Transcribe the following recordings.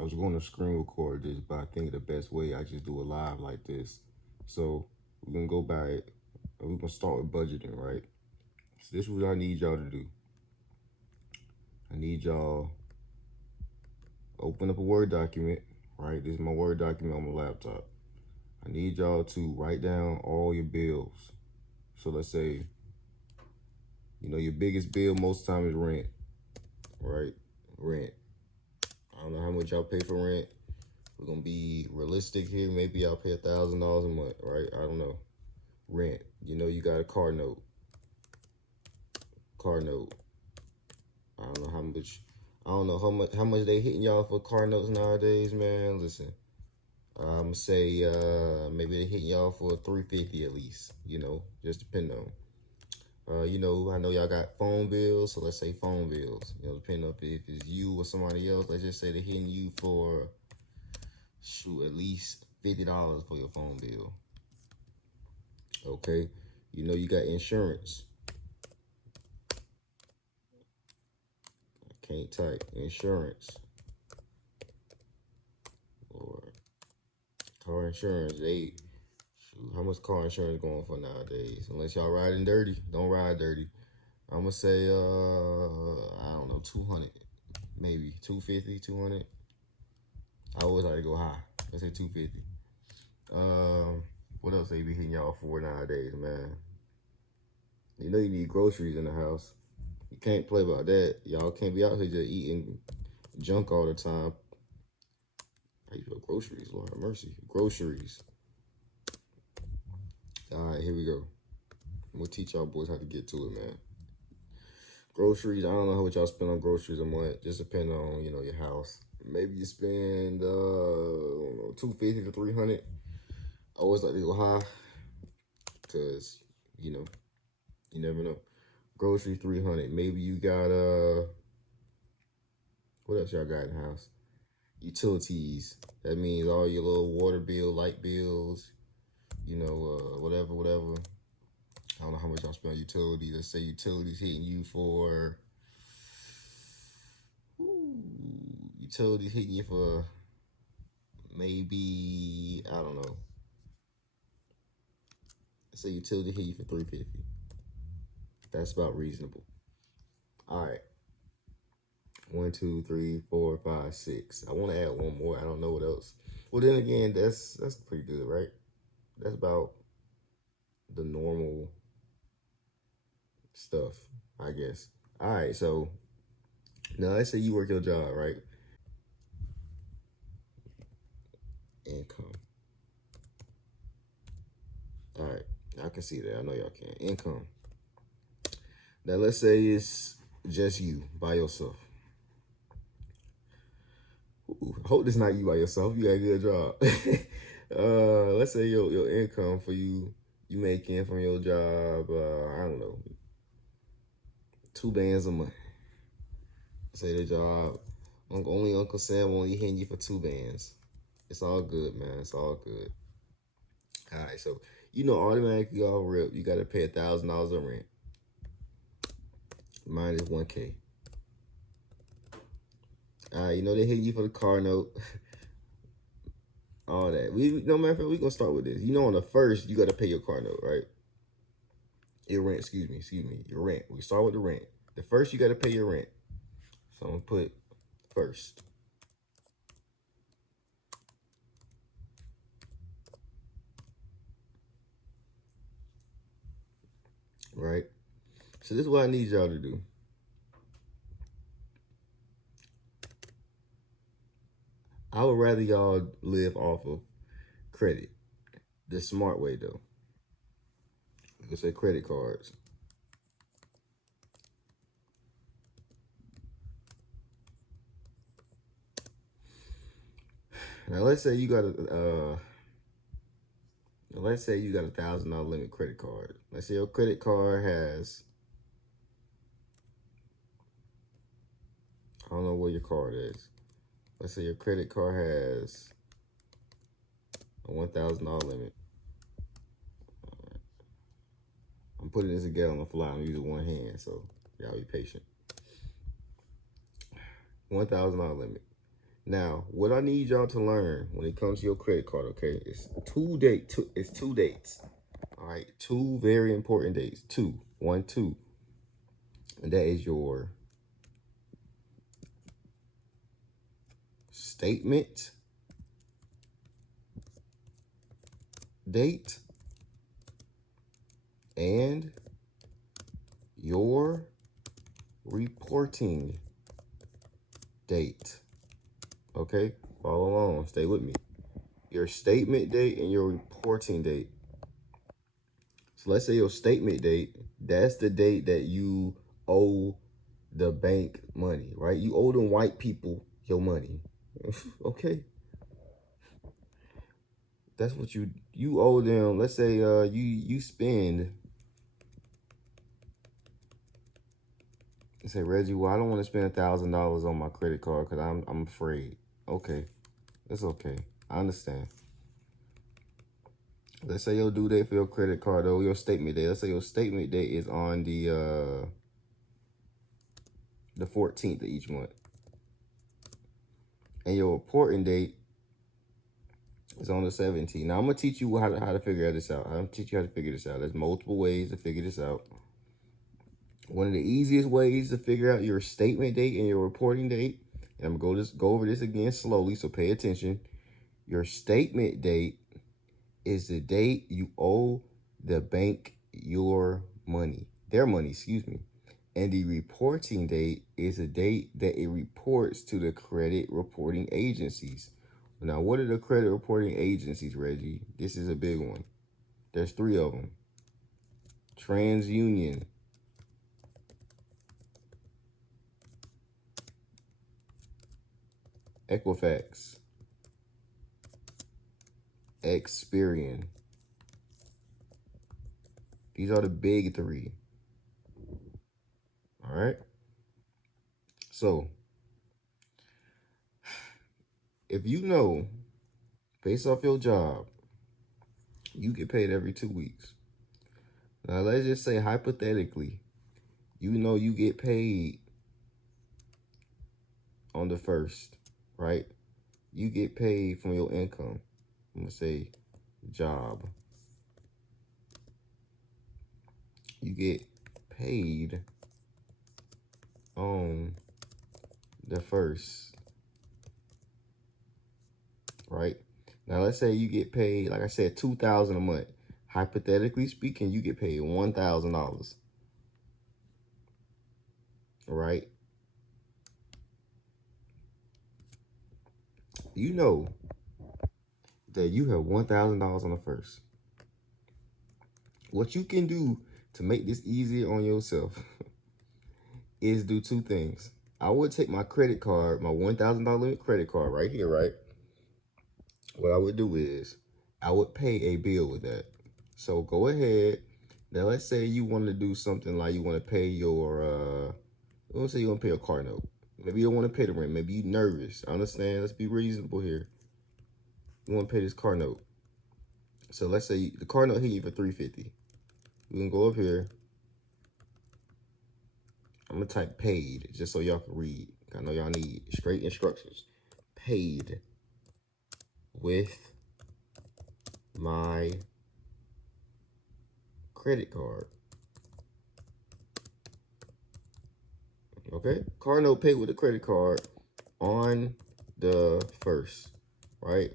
I was going to screen record this, but I think the best way I just do it live like this. So we're gonna go by. We're gonna start with budgeting, right? So this is what I need y'all to do. I need y'all open up a Word document, right? This is my Word document on my laptop. I need y'all to write down all your bills. So let's say, your biggest bill most time is rent, right? Rent. I don't know how much y'all pay for rent. We're gonna be realistic here. Maybe y'all pay $1,000 a month, right? I don't know. Rent. You got a car note. Car note. I don't know how much. I don't know how much they hitting y'all for car notes nowadays, man. Listen, I'm gonna say maybe they hitting y'all for $350 at least. Just depending on. I know y'all got phone bills, so let's say phone bills. Depending on if it's you or somebody else, let's just say they're hitting you for at least $50 for your phone bill. Okay, you got insurance. I can't type insurance. Lord, car insurance. How much car insurance going for nowadays? Unless y'all riding dirty, don't ride dirty. I'm gonna say I don't know, 200, maybe 250, 200. I always like to go high. Let's say 250. What else they be hitting y'all for nowadays, man? You need groceries in the house. You can't play about that. Y'all can't be out here just eating junk all the time. How you spell groceries? Lord have mercy. Groceries. All right, here we go. I'm gonna teach y'all boys how to get to it, man. Groceries. I don't know how much y'all spend on groceries a month. Just depending on your house. Maybe you spend I don't know, 250 to 300. I always like to go high, cause you never know. Grocery 300. Maybe you got what else y'all got in the house? Utilities. That means all your little water bill, light bills, whatever. I don't know how much y'all spend on utilities. Let's say utilities hitting you for maybe, I don't know. Let's say utility hit you for $350. That's about reasonable. All right. 1, 2, 3, 4, 5, 6. I want to add one more. I don't know what else. Well, then again, that's pretty good, right? That's about the normal stuff, I guess. All right, so now let's say you work your job, right? Income. All right, I can see that. I know y'all can. Income. Now let's say it's just you by yourself. Ooh, I hope this not you by yourself. You got a good job. Let's say your income for you making from your job, I don't know, 2 bands a month. Say the job, only Uncle Sam only hitting you for 2 bands. It's all good, man. It's all good. All right, so automatically all rip, you got to pay $1,000 of rent. Mine is $1K. All right, they hit you for the car note. All that. No matter what, we gonna start with this. On the first, you got to pay your car note, right? Your rent, excuse me, your rent. We start with the rent. The first, you got to pay your rent. So I'm gonna put first. Right? So this is what I need y'all to do. I would rather y'all live off of credit. The smart way, though. Let's say credit cards. Now let's say you got $1,000 limit credit card. Let's say your credit card has, I don't know what your card is. Let's say your credit card has a $1,000 limit. I'm putting this together on the fly. I'm using one hand, so y'all be patient. $1,000 limit. Now, what I need y'all to learn when it comes to your credit card, okay, it's 2 dates. All right, two very important dates. Two, and that is your statement date and your reporting date. Okay, follow along, stay with me. Your statement date and your reporting date. So let's say your statement date, that's the date that you owe the bank money, right? You owe them white people your money. Okay? That's what you owe them. Let's say you spend, say, Reggie, well, I don't want to spend $1,000 on my credit card because I'm afraid. Okay. It's okay. I understand. Let's say your due date for your credit card, or your statement date. Let's say your statement date is on the 14th of each month. And your reporting date is on the 17th. Now I'm gonna teach you how to figure this out. I'm gonna teach you how to figure this out. There's multiple ways to figure this out. One of the easiest ways to figure out your statement date and your reporting date, and I'm gonna go over this again slowly, so pay attention. Your statement date is the date you owe the bank your money, their money, excuse me. And the reporting date is the date that it reports to the credit reporting agencies. Now, what are the credit reporting agencies, Reggie? This is a big one. There's 3 of them. TransUnion, Equifax, Experian. These are the big 3. All right. So if you know, based off your job, you get paid every 2 weeks. Now let's just say hypothetically, you know you get paid on the 1st, right? You get paid from your income. I'm gonna say job. You get paid on the 1st, right? Now let's say you get paid, like I said, $2,000 a month. Hypothetically speaking, you get paid $1,000, right? You know that you have $1,000 on the 1st. What you can do to make this easier on yourself is do 2 things. I would take my credit card, my $1,000 limit credit card right here, right? What I would do is I would pay a bill with that. So go ahead. Now, let's say you want to do something like you want to pay your, let's say you want to pay a car note. Maybe you don't want to pay the rent. Maybe you're nervous. I understand. Let's be reasonable here. You want to pay this car note. So let's say the car note hit you for $350. We can go up here. I'm going to type paid just so y'all can read. I know y'all need straight instructions. Paid with my credit card. Okay? Car note paid with a credit card on the 1st, right?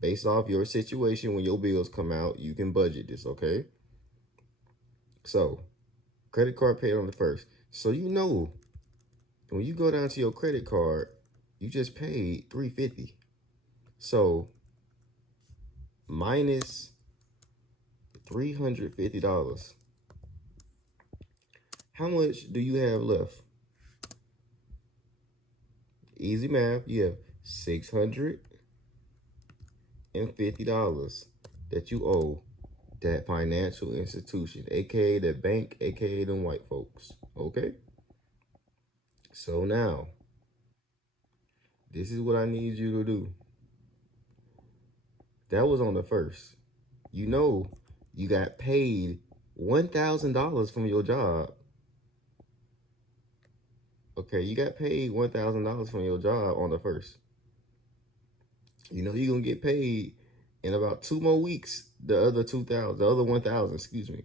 Based off your situation, when your bills come out, you can budget this, okay? So, credit card paid on the 1st. So you know, when you go down to your credit card, you just paid $350. So, minus $350. How much do you have left? Easy math. You have $650 that you owe that financial institution, aka the bank, aka them white folks. Okay? So now, this is what I need you to do. That was on the 1st. You know you got paid $1,000 from your job. Okay, you got paid $1,000 from your job on the first. You know you're gonna get paid in about 2 more weeks. The other 2,000, the other 1,000, excuse me.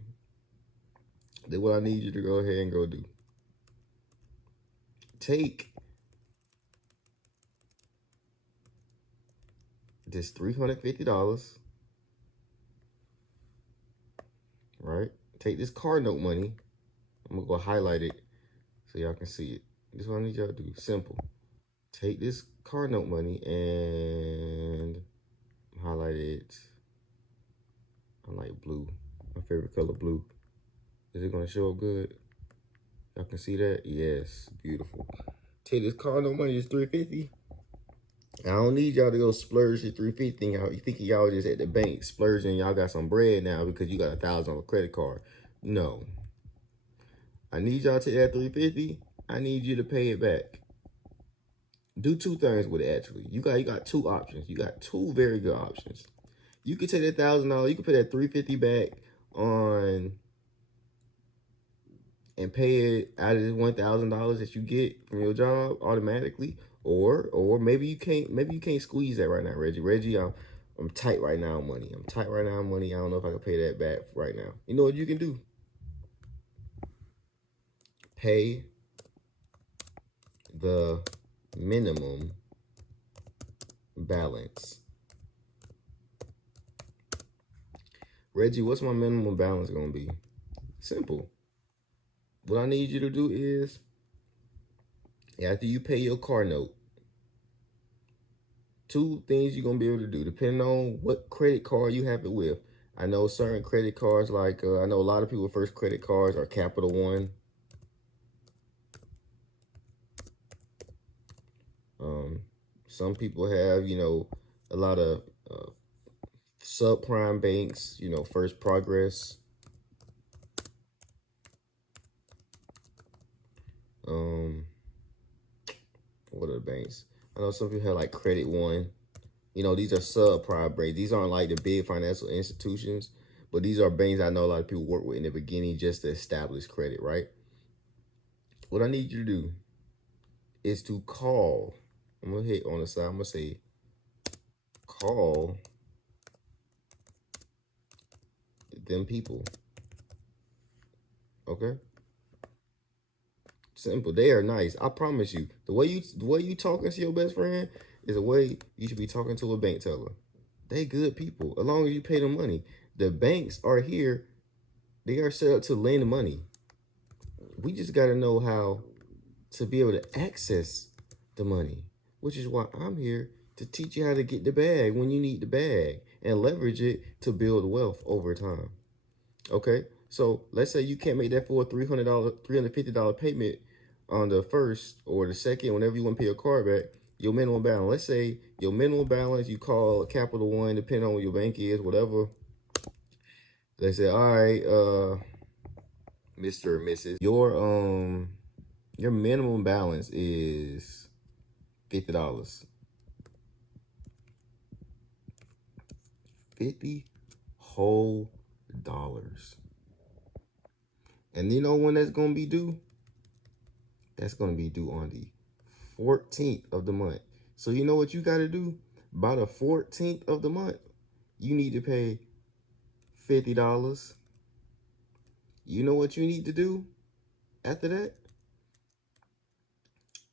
Then what I need you to go ahead and go do. Take this $350, right? Take this car note money. I'm gonna go highlight it so y'all can see it. This is what I need y'all to do. Simple. Take this car note money and highlight it. I like blue. My favorite color, blue. Is it gonna show up good? Y'all can see that? Yes, beautiful. Take this car note money, it's $350. I don't need y'all to go splurge at $350. You think y'all just at the bank splurging? Y'all got some bread now because you got $1,000 on a credit card. No, I need y'all to add $350. I need you to pay it back. Do two things with it. Actually, you got two options. You got two very good options. You could take that $1,000. You could pay that $350 back on and pay it out of this $1,000 that you get from your job automatically, or maybe you can't squeeze that right now, Reggie. Reggie, I'm tight right now on money. I'm tight right now on money. I don't know if I can pay that back right now. You know what you can do? Pay the minimum balance. Reggie, what's my minimum balance gonna be? Simple. What I need you to do is, after you pay your car note, two things you're gonna be able to do, depending on what credit card you have it with. I know certain credit cards, like I know a lot of people's first credit cards are Capital One. Some people have, a lot of subprime banks, First Progress. What are the banks? I know some people have like Credit One. These are subprime banks. These aren't like the big financial institutions, but these are banks I know a lot of people work with in the beginning just to establish credit, right? What I need you to do is to call. I'm going to hit on the side. I'm going to say call them people. Okay? Simple. They are nice. I promise you. The way you talking to your best friend is the way you should be talking to a bank teller. They good people. As long as you pay them money. The banks are here. They are set up to lend money. We just got to know how to be able to access the money, which is why I'm here to teach you how to get the bag when you need the bag and leverage it to build wealth over time. Okay, so let's say you can't make that full $350 payment on the first or the second, whenever you want to pay your car back. Your minimum balance. Let's say your minimum balance, you call Capital One, depending on what your bank is, whatever. They say, all right, Mr. or Mrs. Your minimum balance is $50. 50 whole dollars. And you know when that's gonna be due? That's gonna be due on the 14th of the month. So you know what you gotta do? By the 14th of the month, you need to pay $50. You know what you need to do after that?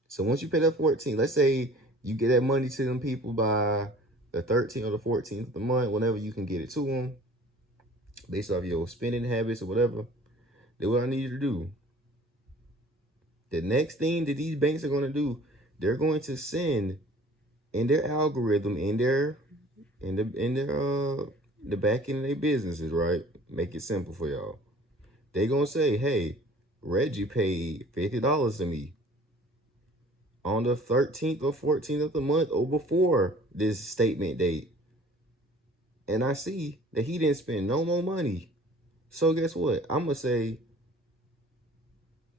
So once you pay that 14th, let's say you get that money to them people by the 13th or the 14th of the month, whenever you can get it to them, based off your spending habits or whatever. Then what I need you to do, the next thing that these banks are going to do, they're going to send in their algorithm, in the back end of their businesses, right? Make it simple for y'all. They're going to say, hey, Reggie paid $50 to me on the 13th or 14th of the month or before this statement date. And I see that he didn't spend no more money. So guess what? I'm going to say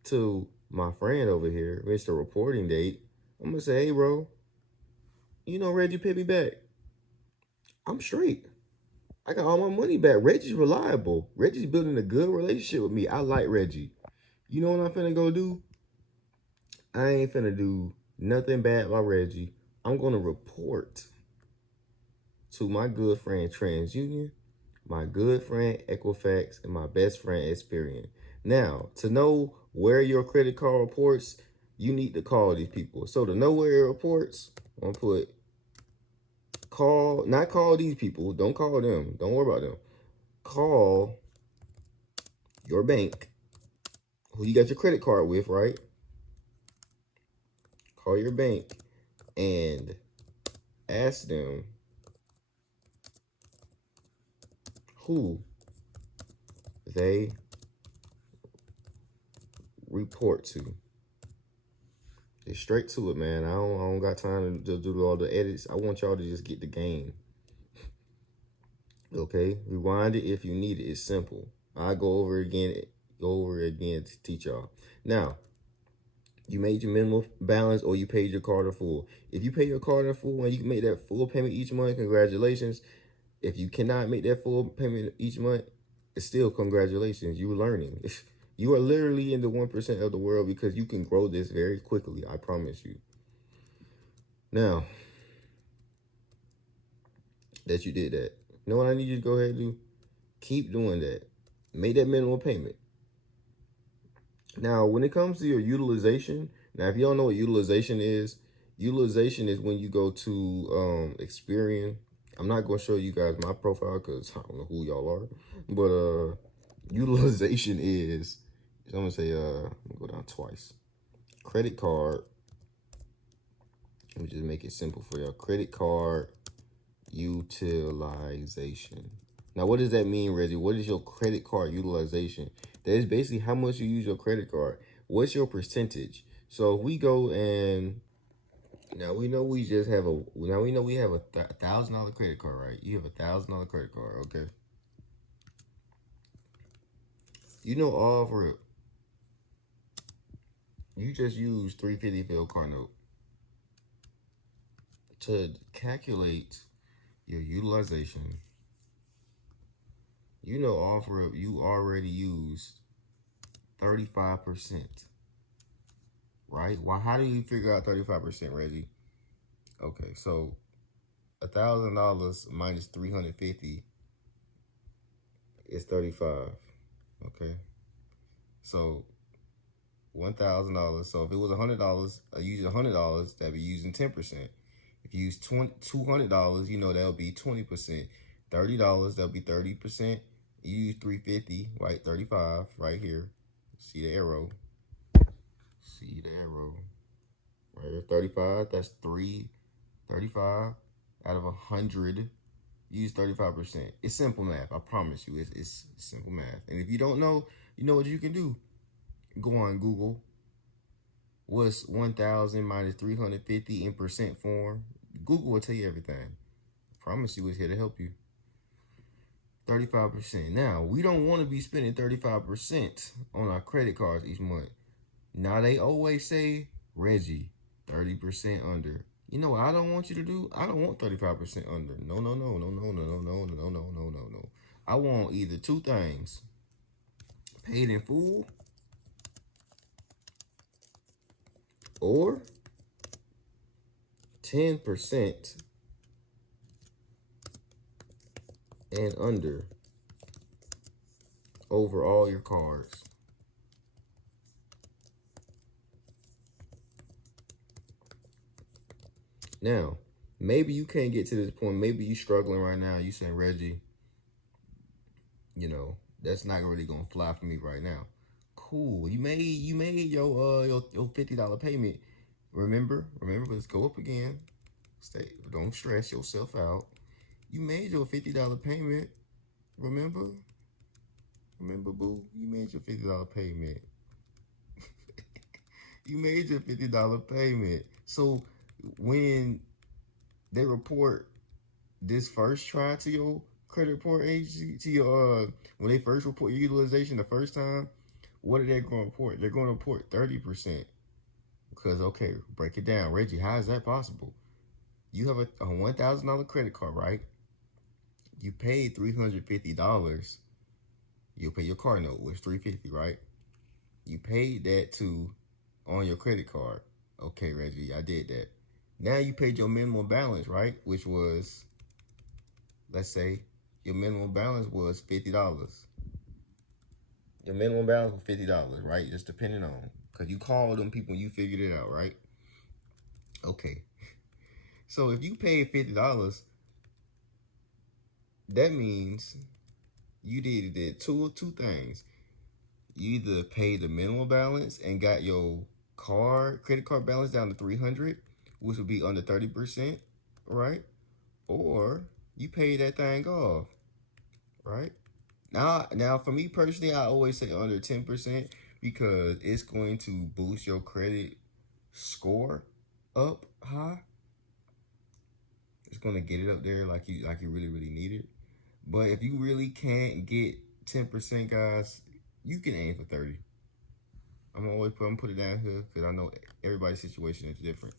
to my friend over here, Mr. Reporting Date, I'm going to say, hey, bro, Reggie paid me back. I'm straight. I got all my money back. Reggie's reliable. Reggie's building a good relationship with me. I like Reggie. You know what I'm finna go do? I ain't finna do nothing bad by Reggie. I'm gonna report to my good friend TransUnion, my good friend Equifax, and my best friend Experian. Now, to know where your credit card reports, you need to call these people. So to know where it reports, I'm gonna put not call these people. Don't call them. Don't worry about them. Call your bank, who you got your credit card with, right? Call your bank and ask them who they report to. Get straight to it, man. I don't got time to do all the edits. I want y'all to just get the game. Okay? Rewind it if you need it. It's simple. I go over it again to teach y'all. Now, you made your minimum balance or you paid your card in full. If you pay your card in full and you can make that full payment each month, congratulations. If you cannot make that full payment each month, it's still congratulations. You're learning. You are literally in the 1% of the world because you can grow this very quickly. I promise you. Now that you did that, you know what I need you to go ahead and do? Keep doing that. Make that minimum payment. Now, when it comes to your utilization, now if you don't know what utilization is when you go to Experian. I'm not going to show you guys my profile because I don't know who y'all are, but utilization is, I'm going to say, I'm going to go down twice. Credit card. Let me just make it simple for y'all. Credit card utilization. Now, what does that mean, Reggie? What is your credit card utilization? That is basically how much you use your credit card. What's your percentage? So if we go and now we know we have a $1,000 credit card, right? You have $1,000 credit card, okay? You know, all for it. You just use $350 for your car note to calculate your utilization. You know, offer it, you already used 35%, right? Well, how do you figure out 35%, Reggie? Okay, so $1,000 minus 350 is 35. Okay, so $1,000. So if it was $100, I use $100, that'd be using 10%. If you use $200, you know that'll be 20%. $30, that'll be 30%. You use 350, right? 35 right here. See the arrow. See the arrow. Right here, 35. That's 35 out of 100. Use 35%. It's simple math. I promise you. It's simple math. And if you don't know, you know what you can do. Go on Google. What's 1,000 minus 350 in percent form? Google will tell you everything. I promise you, it's here to help you. 35%. Now, we don't want to be spending 35% on our credit cards each month. Now, they always say, Reggie, 30% under. You know what I don't want you to do? I don't want 35% under. No. I want either two things. Paid in full or 10% and under over all your cards. Now, maybe you can't get to this point. Maybe you struggling right now. You saying, Reggie, you know, that's not really gonna fly for me right now. Cool. You made your $50 payment. Remember, let's go up again. Don't stress yourself out. You made your $50 payment. Remember, boo, you made your $50 payment. You made your $50 payment. So when they report this first try to your credit report agency, to your when they first report your utilization the first time, what are they going to report? They're going to report 30%. Because, okay, break it down. Reggie, how is that possible? You have a $1,000 credit card, right? You paid $350. You'll pay your car note, which is $350, right? You paid that to on your credit card. Okay, Reggie, I did that. Now you paid your minimum balance, right? Which was, let's say, your minimum balance was $50. Your minimum balance was $50, right? Just depending on, because you called them people and you figured it out, right? Okay. So if you paid $50, that means you did two things. You either paid the minimum balance and got your credit card balance down to 300, which would be under 30%, right? Or you pay that thing off, right? Now for me personally, I always say under 10% because it's going to boost your credit score up high. It's gonna get it up there like you really need it. But if you really can't get 10%, guys, you can aim for 30. I'm gonna put it down here because I know everybody's situation is different.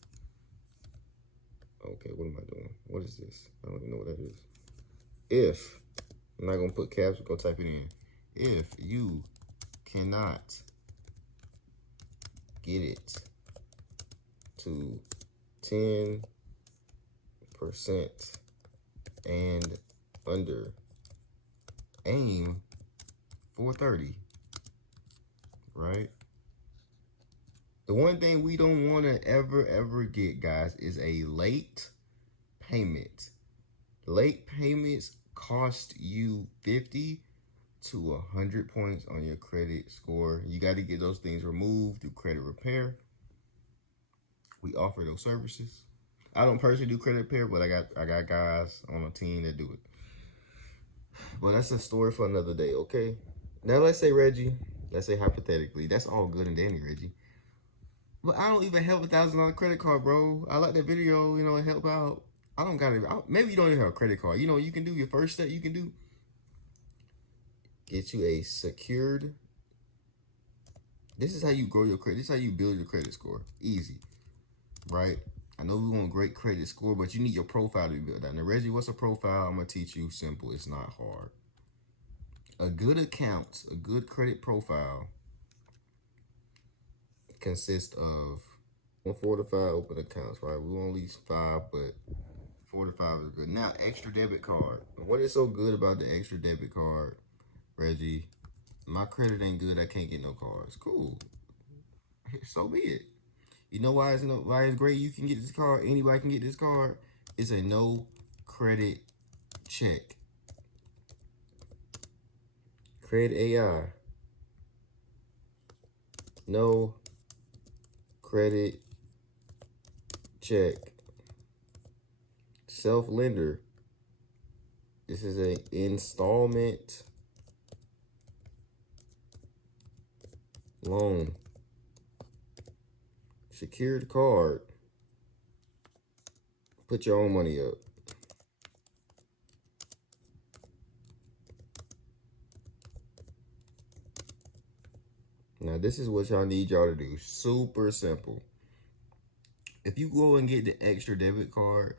Okay, what am I doing? What is this? I don't even know what that is. If, I'm not gonna put caps, we're gonna type it in. If you cannot get it to 10% and under, aim for 30, right? The one thing we don't want to ever get, guys, is a late payment. Late payments cost you 50 to 100 points on your credit score. You got to get those things removed through credit repair. We offer those services. I don't personally do credit repair, but I got guys on a team that do it. But that's a story for another day, okay? Now let's say, Reggie, let's say hypothetically, that's all good and dandy, Reggie. But I don't even have $1,000 credit card, bro. I like that video, and help out. I don't got it. Maybe you don't even have a credit card. You can do your first step. You can do get you a secured. This is how you grow your credit. This is how you build your credit score. Easy, right? I know we want great credit score, but you need your profile to be built out. Now, Reggie, what's a profile? I'm gonna teach you. Simple. It's not hard. A good account, a good credit profile consists of 4 to 5 open accounts, right? We want at least 5, but 4 to 5 is good. Now, extra debit card. What is so good about the extra debit card, Reggie? My credit ain't good. I can't get no cards. Cool. So be it. You know why it's great? You can get this card. Anybody can get this card. It's a no credit check. Credit AI. No credit check. Self-lender. This is an installment loan. Secured card. Put your own money up. Now, this is what y'all need y'all to do. Super simple. If you go and get the extra debit card,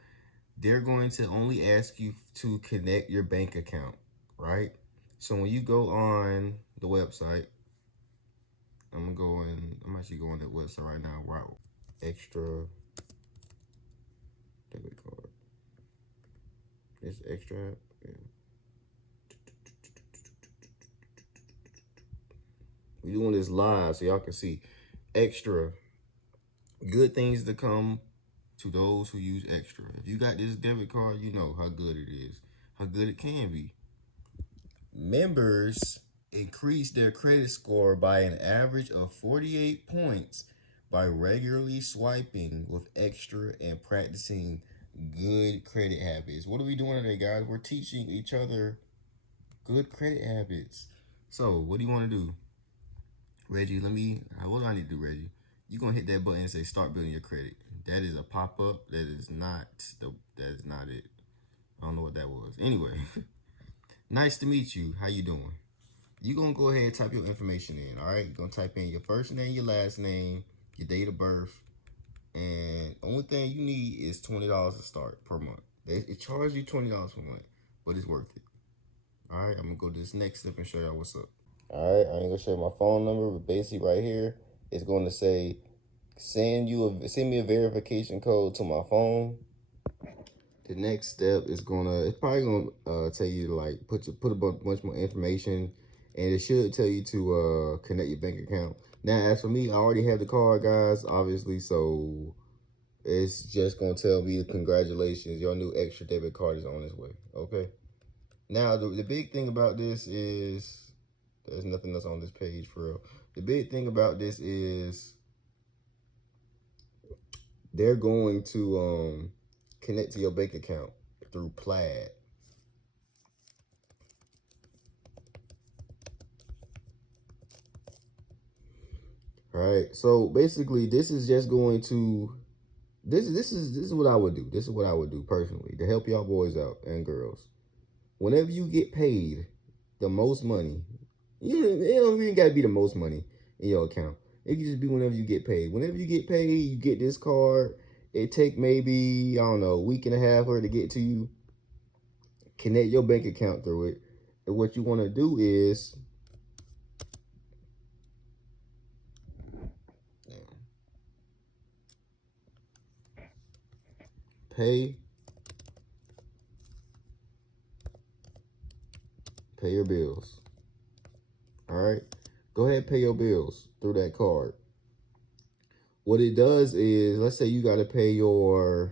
they're going to only ask you to connect your bank account, right? So when you go on the website, I'm actually going on that website right now. Wow. Extra debit card. It's extra. Yeah. We're doing this live so y'all can see extra good things to come to those who use extra. If you got this debit card, you know how good it is, how good it can be. Members increase their credit score by an average of 48 points by regularly swiping with extra and practicing good credit habits. What are we doing today, guys? We're teaching each other good credit habits. So what do you want to do? Reggie, what do I need to do, Reggie? You're going to hit that button and say, start building your credit. That is a pop-up. That is not it. I don't know what that was. Anyway, nice to meet you. How you doing? You're going to go ahead and type your information in, all right? You're going to type in your first name, your last name, your date of birth, and only thing you need is $20 to start per month. It charges you $20 per month, but it's worth it. All right, I'm going to go to this next step and show y'all what's up. All right, I ain't going to show you my phone number, but basically right here, it's going to say send me a verification code to my phone. The next step is it's probably gonna tell you to like put a bunch more information, and it should tell you to connect your bank account. Now, as for me, I already have the card, guys, obviously, so it's just gonna tell me congratulations, your new extra debit card is on its way. Okay. Now, the big thing about this is there's nothing else on this page for real. The big thing about this is they're going to connect to your bank account through Plaid. All right. So basically, this is just going to this is what I would do. This is what I would do personally to help y'all boys out and girls. Whenever you get paid the most money, it don't even gotta be the most money in your account. It can just be whenever you get paid. Whenever you get paid, you get this card. It take maybe, I don't know, a week and a half for it to get to you. Connect your bank account through it. And what you want to do is pay your bills. All right. Go ahead and pay your bills through that card. What it does is, let's say you got to pay go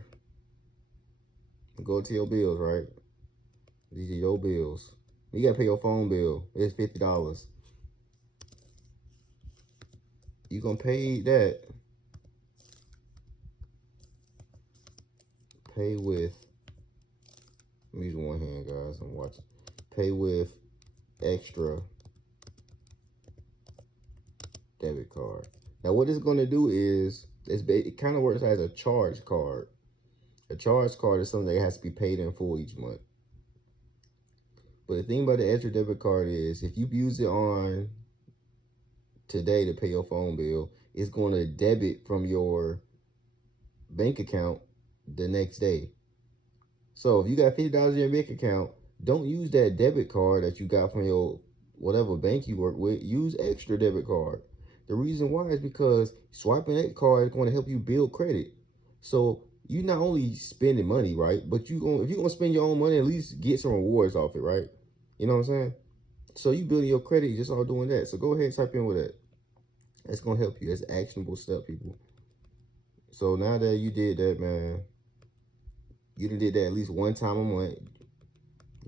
to your bills, right? These are your bills. You got to pay your phone bill. It's $50. You going to pay that. Pay with, I'm using one hand, guys. I'm watching. Pay with extra debit card. Now, what it's going to do is, it kind of works as a charge card. A charge card is something that has to be paid in full each month. But the thing about the extra debit card is, if you use it on today to pay your phone bill, it's going to debit from your bank account the next day. So if you got $50 in your bank account, don't use that debit card that you got from your whatever bank you work with. Use extra debit card. The reason why is because swiping that card is going to help you build credit. So you not only spending money, right? But if you're gonna spend your own money, at least get some rewards off it, right? You know what I'm saying? So you building your credit just all doing that. So go ahead and type in with that. It's gonna help you. It's actionable stuff, people. So now that you did that, man, you did that at least one time a month.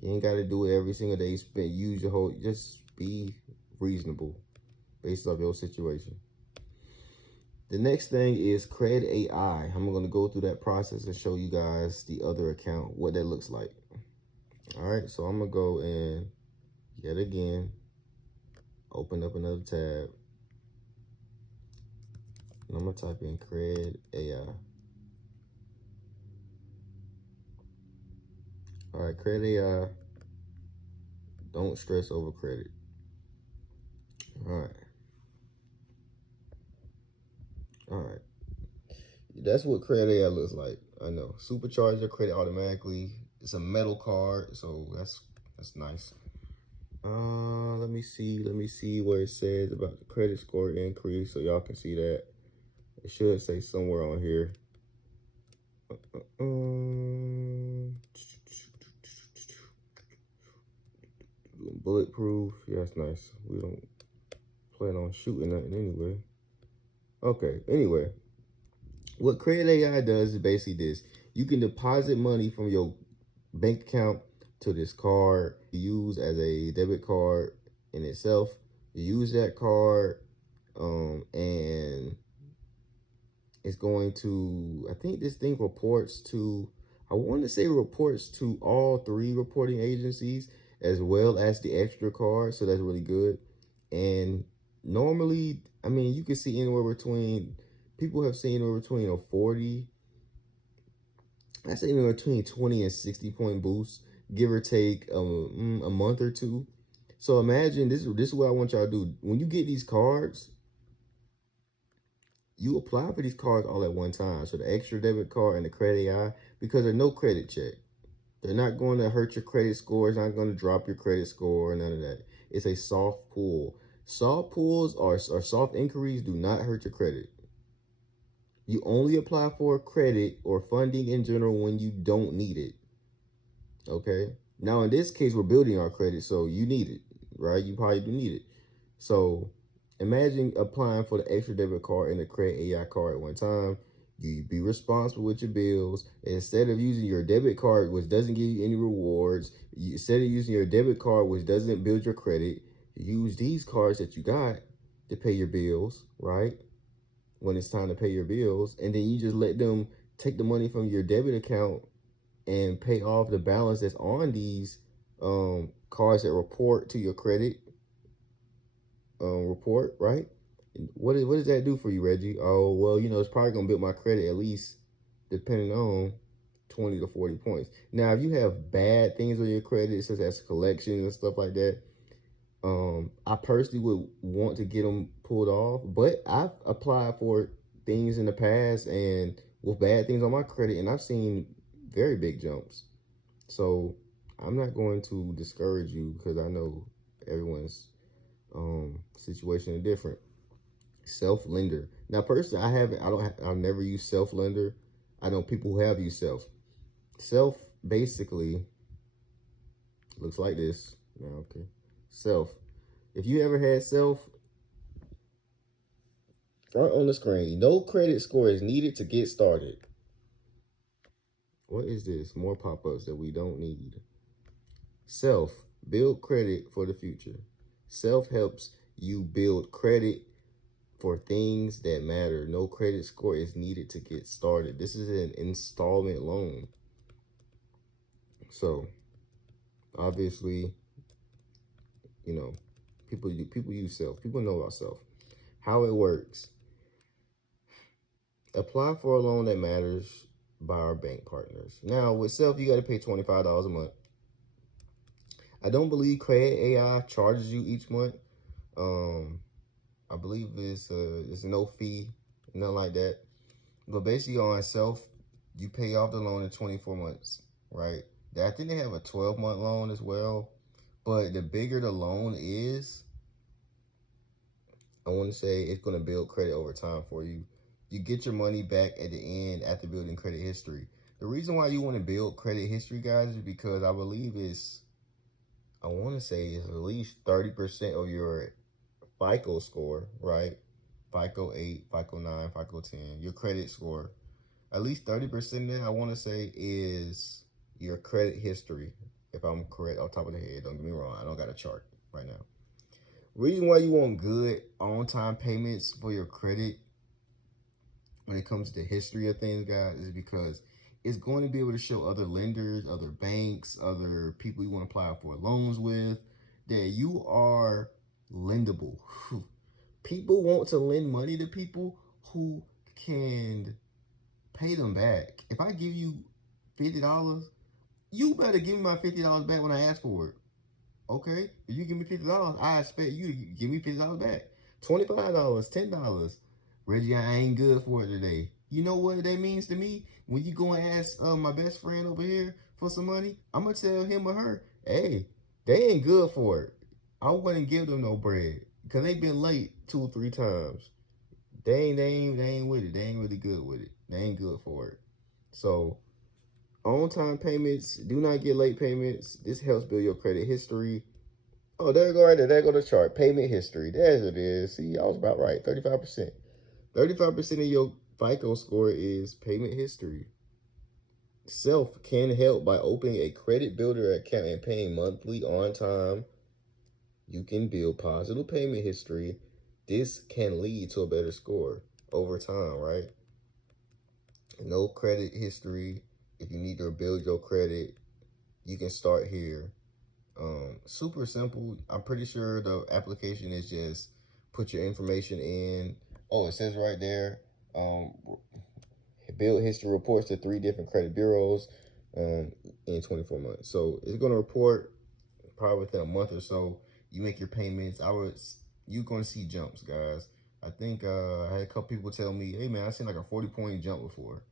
You ain't got to do it every single day. Use your whole. Just be reasonable based off your situation. The next thing is Cred AI. I'm going to go through that process and show you guys the other account, what that looks like. All right, so I'm going to go and yet again, open up another tab. And I'm going to type in Cred AI. All right, Cred AI. Don't stress over credit. All right. All right. That's what Credit AI looks like. I know. Supercharge your credit automatically. It's a metal card, so that's nice. Let me see where it says about the credit score increase, so y'all can see that. It should say somewhere on here. Bulletproof. Yeah, that's nice. We don't plan on shooting nothing anyway. Okay, anyway. What Credit AI does is basically this. You can deposit money from your bank account to this card you use as a debit card in itself. You use that card and it's going to, I think this thing reports to, I want to say reports to all 3 reporting agencies as well as the extra card. So that's really good. And normally, I mean, you can see anywhere between, people have seen anywhere between a 40, I say anywhere between 20 and 60 point boost, give or take a month or two. So imagine this is what I want y'all to do. When you get these cards, you apply for these cards all at one time. So the extra debit card and the Credit AI, because there's no credit check. They're not going to hurt your credit score. It's not going to drop your credit score or none of that. It's a soft pull. Soft pulls or soft inquiries do not hurt your credit. You only apply for credit or funding in general when you don't need it. Okay. Now, in this case, we're building our credit, so you need it, right? You probably do need it. So imagine applying for the extra debit card and the credit AI card at one time. You be responsible with your bills. Instead of using your debit card, which doesn't give you any rewards, instead of using your debit card, which doesn't build your credit, use these cards that you got to pay your bills, right? When it's time to pay your bills. And then you just let them take the money from your debit account and pay off the balance that's on these cards that report to your credit report, right? What does that do for you, Reggie? Oh, well, you know, it's probably gonna build my credit at least, depending on 20 to 40 points. Now, if you have bad things on your credit, such as collections and stuff like that, I personally would want to get them pulled off. But I've applied for things in the past and with bad things on my credit, and I've seen very big jumps. So I'm not going to discourage you because I know everyone's situation is different. Self lender. Now, personally, I've never used self lender. I know people who have used self. Self basically looks like this. Now, okay. Self. If you ever had self, front on the screen, no credit score is needed to get started. What is this? More pop-ups that we don't need. Self, build credit for the future. Self helps you build credit for things that matter. No credit score is needed to get started. This is an installment loan. So obviously, you know, people use self. People know about self. How it works. Apply for a loan that matters by our bank partners. Now with self, you got to pay $25 a month. I don't believe Credit AI charges you each month. I believe it's no fee, nothing like that. But basically on self, you pay off the loan in 24 months, right? I think they have a 12-month loan as well. But the bigger the loan is, I want to say it's going to build credit over time for you. You get your money back at the end after building credit history. The reason why you want to build credit history, guys, is because I believe I want to say it's at least 30% of your FICO score, right? FICO 8, FICO 9, FICO 10, your credit score. At least 30% of that, I want to say, is your credit history. If I'm correct off the top of the head, don't get me wrong, I don't got a chart right now. Reason why you want good on-time payments for your credit when it comes to the history of things, guys, is because it's going to be able to show other lenders, other banks, other people you want to apply for loans with, that you are lendable. People want to lend money to people who can pay them back. If I give you $50, you better give me my $50 back when I ask for it. Okay? If you give me $50, I expect you to give me $50 back. $25, $10. Reggie, I ain't good for it today. You know what that means to me? When you go and ask my best friend over here for some money, I'm going to tell him or her, hey, they ain't good for it. I wouldn't give them no bread because they been late 2 or 3 times. They ain't with it. They ain't really good with it. They ain't good for it. So on-time payments, do not get late payments. This helps build your credit history. Oh, there you go right there. There go the chart. Payment history. There it is. See, I was about right. 35%. 35% of your FICO score is payment history. Self can help by opening a credit builder account and paying monthly on time. You can build positive payment history. This can lead to a better score over time, right? No credit history. If you need to build your credit, you can start here. Super simple. I'm pretty sure the application is just put your information in. Oh, it says right there, build history reports to 3 different credit bureaus in 24 months. So it's going to report probably within a month or so. You make your payments. You're going to see jumps, guys. I think I had a couple people tell me, hey, man, I seen like a 40-point jump before.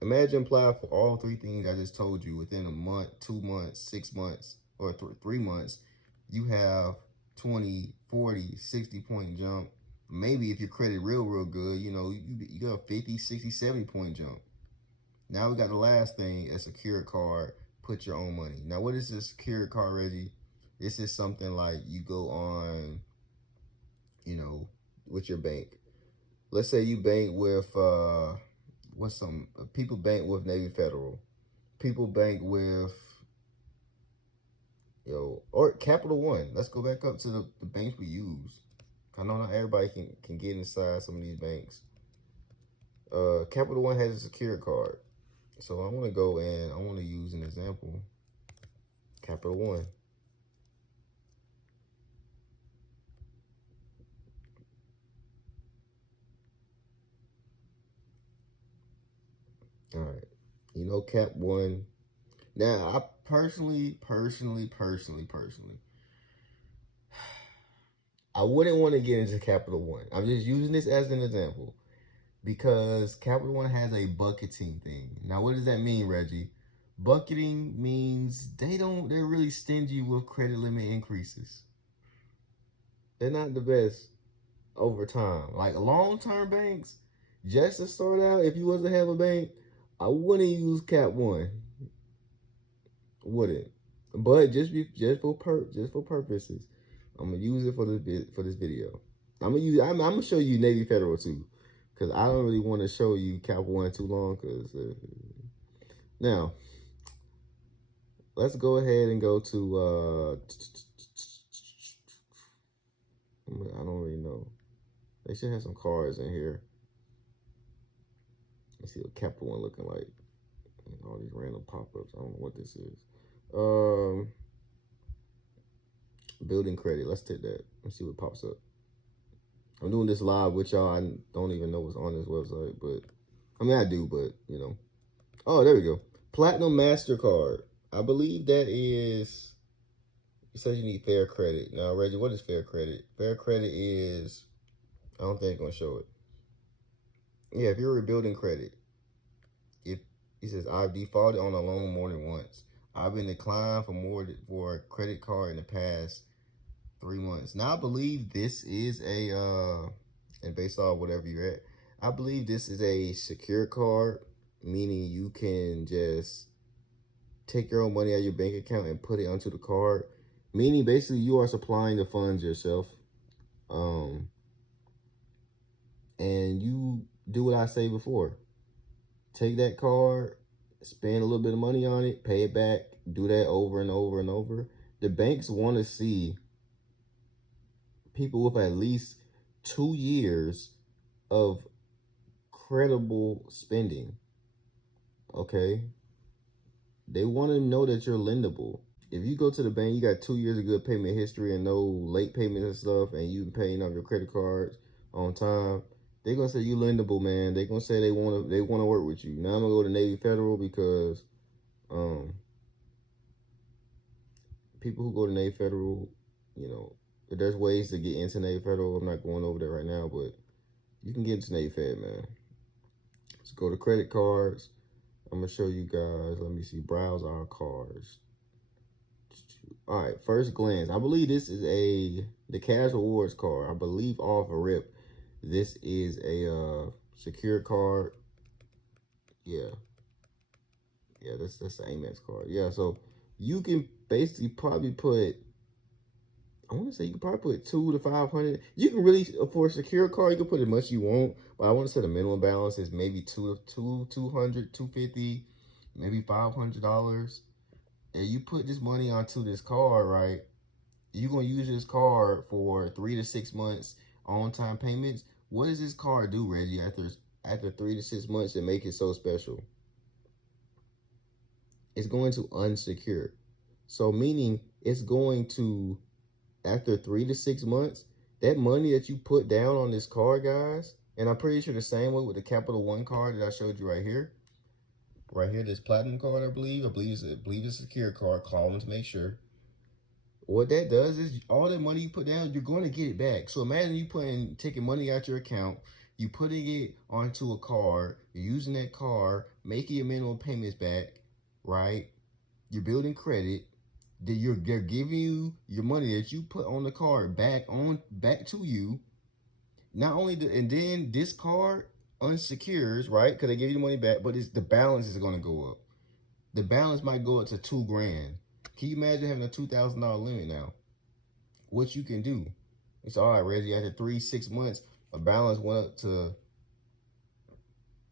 Imagine apply for all 3 things I just told you within a month, 2 months, 6 months, or 3 months. You have 20, 40, 60-point jump. Maybe if your credit real good, you got a 50, 60, 70 point jump. Now we got the last thing, a secured card, put your own money. Now what is a secured card, Reggie? This is something like you go on, with your bank. Let's say you bank with, what's some, people bank with Navy Federal. People bank with, or Capital One. Let's go back up to the banks we use. I know not everybody can get inside some of these banks. Capital One has a secured card. So I want to go and I want to use an example. Capital One. All right. Cap One. Now, I personally, I wouldn't want to get into Capital One. I'm just using this as an example because Capital One has a bucketing thing. Now, what does that mean, Reggie? Bucketing means they're really stingy with credit limit increases. They're not the best over time. Like long-term banks, just to start out, if you was to have a bank, I wouldn't use Cap One. Wouldn't. But just for purposes, I'm gonna use it for this video. I'm gonna show you Navy Federal too, because I don't really want to show you Cap One too long. Because now let's go ahead and go to I don't really know. They should have some cards in here. Let's see what Capital One looking like. And all these random pop-ups. I don't know what this is. Building credit. Let's take that. Let's see what pops up. I'm doing this live with y'all. I don't even know what's on this website, but I mean I do, but Oh, there we go. Platinum MasterCard. I believe that is. It says you need fair credit. Now, Reggie, what is fair credit? Fair credit is. I don't think it's gonna show it. Yeah, if you're rebuilding credit, if it says I've defaulted on a loan more than once, I've been declined for a credit card in the past 3 months. Now I believe this is and based off whatever you're at, I believe this is a secure card, meaning you can just take your own money out of your bank account and put it onto the card. Meaning basically you are supplying the funds yourself. And you do what I say before. Take that card, spend a little bit of money on it, pay it back, do that over and over and over. The banks want to see people with at least 2 years of credible spending. Okay? They want to know that you're lendable. If you go to the bank, you got 2 years of good payment history and no late payments and stuff, and you paying off your credit cards on time, they're gonna say you lendable, man. They're gonna say they wanna work with you. Now I'm gonna go to Navy Federal because people who go to Navy Federal, there's ways to get into Navy Federal. I'm not going over there right now, but you can get into Navy Fed, man. Let's go to credit cards. I'm gonna show you guys. Let me see. Browse our cards. All right, first glance. I believe this is the cash rewards card. I believe off a rip, this is a secure card. Yeah, that's the Amex card. Yeah, so you can basically probably put. I want to say you can probably put 200 to 500. You can really, for a secure card, you can put as much you want. But I want to say the minimum balance is maybe 200, 250, maybe $500. And you put this money onto this card, right? You're going to use this card for 3 to 6 months on-time payments. What does this card do, Reggie, after 3 to 6 months and make it so special? It's going to unsecure. So meaning it's going to, after 3 to 6 months, that money that you put down on this card, guys, and I'm pretty sure the same way with the Capital One card that I showed you right here. Right here, this platinum card, I believe it's a secure card. Call them to make sure. What that does is all that money you put down, you're going to get it back. So imagine you taking money out your account, you putting it onto a card, you're using that card, making your minimum payments back, right? You're building credit. They're giving you your money that you put on the card back to you. Not only and then this card unsecures, right? Because they give you the money back, but the balance is going to go up. The balance might go up to $2,000. Can you imagine having a $2,000 limit now? What you can do? It's all right, Reggie. After 6 months, a balance went up to,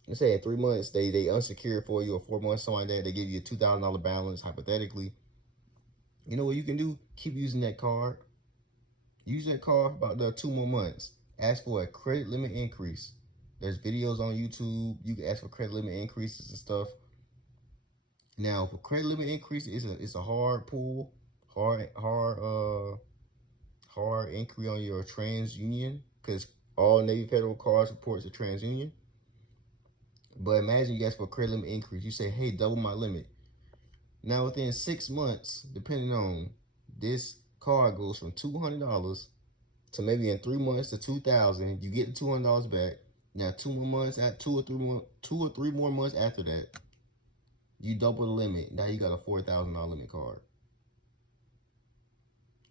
let's say in 3 months they unsecured for you, or 4 months, something like that. They give you a $2,000 balance hypothetically. You know what you can do? Keep using that card. Use that card for about 2 more months. Ask for a credit limit increase. There's videos on YouTube. You can ask for credit limit increases and stuff. Now, for credit limit increase, it's a hard pull, hard inquiry on your TransUnion, because all Navy Federal cards reports a TransUnion. But imagine you ask for a credit limit increase. You say, hey, double my limit. Now, within 6 months, depending on this card goes from $200 to maybe in 3 months to $2,000. You get the $200 back. Now, 2 more months, at 2 or 3 more months after that, you double the limit. Now you got a $4,000 limit card.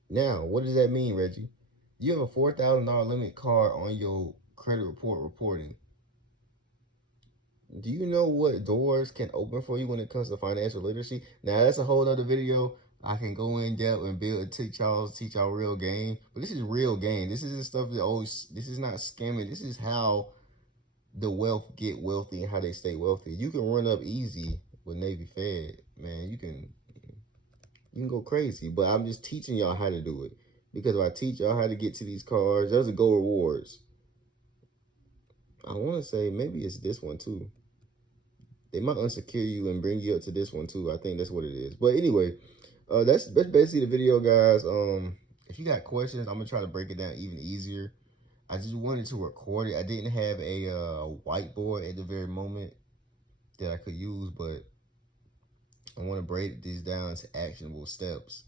Now, what does that mean, Reggie? You have a $4,000 limit card on your credit report reporting. Do you know what doors can open for you when it comes to financial literacy? Now, that's a whole other video. I can go in depth and teach y'all real game. But this is real game. This is the stuff that this is not scamming. This is how the wealth get wealthy and how they stay wealthy. You can run up easy with Navy Fed, man. You can go crazy. But I'm just teaching y'all how to do it. Because if I teach y'all how to get to these cards, there's a Go Rewards. I want to say maybe it's this one too. They might unsecure you and bring you up to this one too. I think that's what it is. But anyway, that's basically the video, guys. If you got questions, I'm gonna try to break it down even easier. I just wanted to record it. I didn't have a whiteboard at the very moment that I could use, but I want to break these down to actionable steps.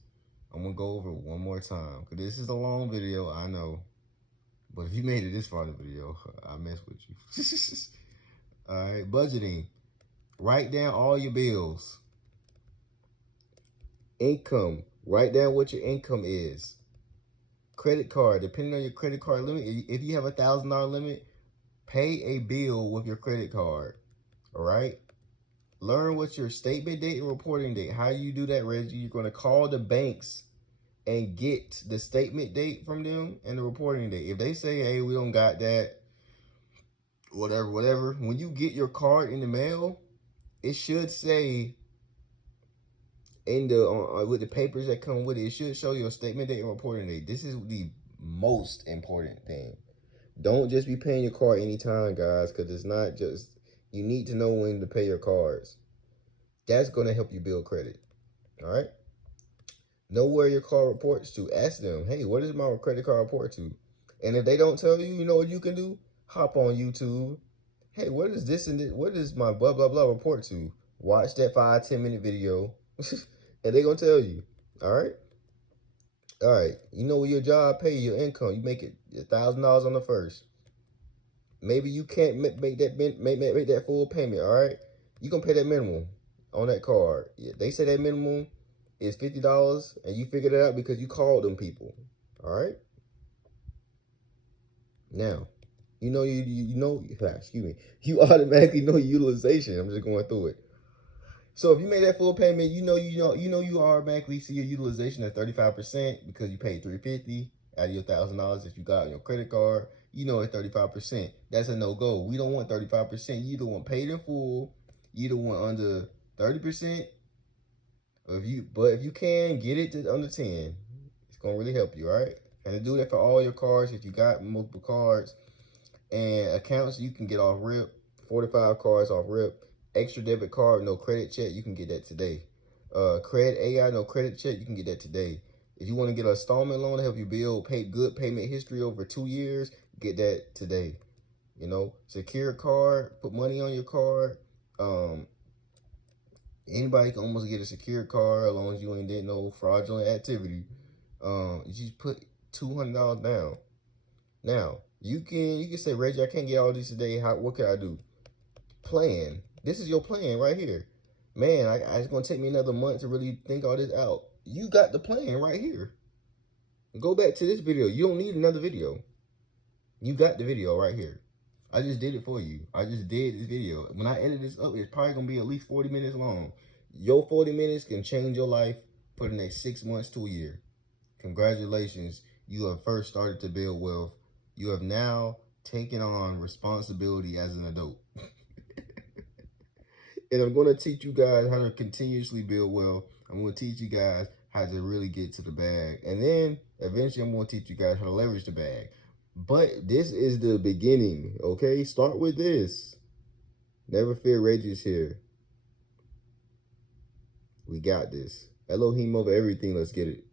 I'm gonna go over it one more time because this is a long video, I know. But if you made it this far in the video, I mess with you. All right, budgeting. Write down all your bills. Income. Write down what your income is. Credit card. Depending on your credit card limit, if you have a $1,000 limit, pay a bill with your credit card. All right? Learn what's your statement date and reporting date. How you do that, Reggie? You're going to call the banks and get the statement date from them and the reporting date. If they say, hey, we don't got that, whatever. When you get your card in the mail, it should say in the with the papers that come with it, it should show your statement date and reporting date. This is the most important thing. Don't just be paying your card anytime, guys, because it's not just, you need to know when to pay your cards. That's going to help you build credit. All right? Know where your card reports to. Ask them, hey, what does my credit card report to? And if they don't tell you, you know what you can do? Hop on YouTube. Hey, what is this and this? What does my blah, blah, blah report to? Watch that 5-10 minute video. And they're going to tell you. All right? All right. You know what your job pay, your income. You make it $1,000 on the first. Maybe you can't make that full payment, all right? You can pay that minimum on that card. Yeah, they say that minimum is $50, and you figured it out because you called them people, all right? Now, you know excuse me, you automatically know utilization. I'm just going through it. So if you made that full payment, you automatically see your utilization at 35% because you paid $350 out of your $1,000 that you got on your credit card. You know it's 35%. That's a no-go. We don't want 35%. You don't want paid in full. You don't want under 30%. But if you can get it to under 10, it's gonna really help you, all right? And to do that for all your cards, if you got multiple cards and accounts, you can get off rip. 45 cards off rip. Extra debit card, no credit check, you can get that today. Credit AI, no credit check, you can get that today. If you want to get an installment loan to help you build good payment history over 2 years, get that today. You know, secure card, put money on your card. Anybody can almost get a secure card as long as you ain't did no fraudulent activity. You just put $200 down. Now, you can say, Reggie, I can't get all these today. What can I do? Plan. This is your plan right here. Man, it's going to take me another month to really think all this out. You got the plan right here. Go back to this video. You don't need another video. You got the video right here. I just did it for you. I just did this video. When I edit this up, it's probably gonna be at least 40 minutes long. Your 40 minutes can change your life for the next 6 months to a year. Congratulations, you have first started to build wealth. You have now taken on responsibility as an adult. And I'm going to teach you guys how to continuously build wealth. I'm going to teach you guys how to really get to the bag. And then eventually I'm going to teach you guys how to leverage the bag. But this is the beginning, okay? Start with this. Never fear, Reggie's here. We got this. Elohim over everything. Let's get it.